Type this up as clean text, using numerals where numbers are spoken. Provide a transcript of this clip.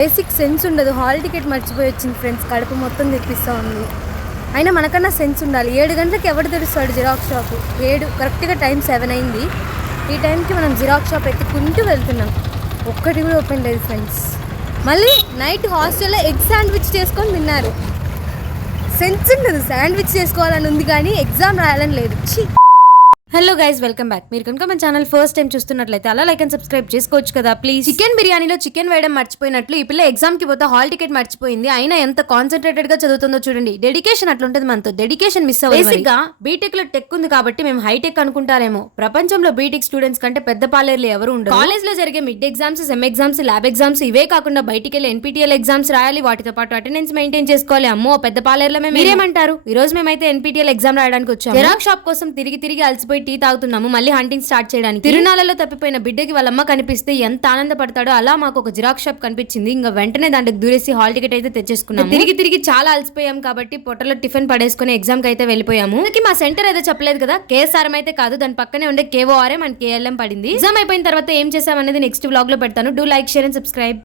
Basic sense ఉండదు. Hall ticket మర్చిపోయి వచ్చింది ఫ్రెండ్స్, కడుపు మొత్తం తెప్పిస్తూ ఉంది. అయినా మనకన్నా సెన్స్ ఉండాలి. 7 గంటలకు ఎవరు తెరుస్తాడు జిరాక్స్ షాపు? 7 కరెక్ట్గా టైం 7 అయింది. ఈ టైంకి మనం జిరాక్స్ షాప్ ఎత్తుకుంటూ వెళ్తున్నాం. ఒక్కటి కూడా ఓపెన్ లేదు ఫ్రెండ్స్. మళ్ళీ నైట్ హాస్టల్లో ఎగ్ శాండ్విచ్ చేసుకొని తిన్నారు. సెన్స్ ఉండదు. శాండ్విచ్ చేసుకోవాలని ఉంది కానీ ఎగ్జామ్ రాయాలని లేదు. Hello guys, welcome back. మీరు కనుక మన ఛానల్ ఫస్ట్ టైం చూస్తున్నట్లయితే అలా లైక్ అండ్ సబ్స్క్రైబ్ చేసుకోవచ్చు కదా ప్లీజ్. చికెన్ బిర్యానీలో చికెన్ వేయడం మర్చిపోయినట్లు ఈ పిల్ల ఎగ్జామ్ కి పోతే హాల్ టికెట్ మర్చిపోయింది. అయినా ఎంత కాన్సన్ట్రేటెడ్ గా చదువుతుందో చూడండి. డెడికేషన్ అట్లుంటది మనతో. డెడికేషన్ మిస్ అవ్వదు. బేసిక్ గా బీటెక్ లో టెక్ ఉంది కాబట్టి మేము హైటెక్ అనుకుంటారేమో. ప్రపంచంలో బీటెక్ స్టూడెంట్స్ కంటే పెద్ద పాలేర్లు ఎవరు ఉండరు. కాలేజ్ లో జరిగే mid exams, sem exams, lab exams ఇవే కాకుండా బయటికి వెళ్ళి ఎన్పీటీఎల్ ఎగ్జామ్స్ రాయాలి. వాటితో పాటు అటెండెన్స్ మెయింటైన్ చేసుకోవాలి. అమ్మో పెద్ద పాలేర్ల మీరేమంటారు? ఈ రోజు మేమైతే ఎన్పీటీఎల్ ఎగ్జామ్ రాయడానికి వచ్చాము. జిరాక్స్ షాప్ కోసం తిరిగి అలసిపోయి టీ తాగుతున్నాము. మళ్ళీ హంటింగ్ స్టార్ట్ చేయడానికి. తిరునాళ్ళలో తప్పిపోయిన బిడ్డకి వాళ్ళమ్మ కనిపిస్తే ఎంత ఆనందపడతాడో అలా మాకు ఒక జిరాక్స్ షాప్ కనిపించింది. ఇంకా వెంటనే దాంట్లో దూరేసి హాల్ టికెట్ అయితే తెచ్చేసుకున్నాం. తిరిగి చాలా అలసిపోయాం కాబట్టి పొట్టలో టిఫిన్ పడేసుకుని ఎగ్జామ్ కి అయితే వెళ్ళిపోయాము. మా సెంటర్ అయితే చెప్పలేదు కదా, కేఎస్ఆర్ఎం అయితే కాదు, దాని పక్కనే ఉండే కేఓఆర్ఎం అండ్ కేఎల్ఎం పడింది. ఎగ్జామ్ అయిపోయిన తర్వాత ఏం చేసాం అనేది నెక్స్ట్ వ్లాగ్ లో పెడతాను. Do like, share and subscribe.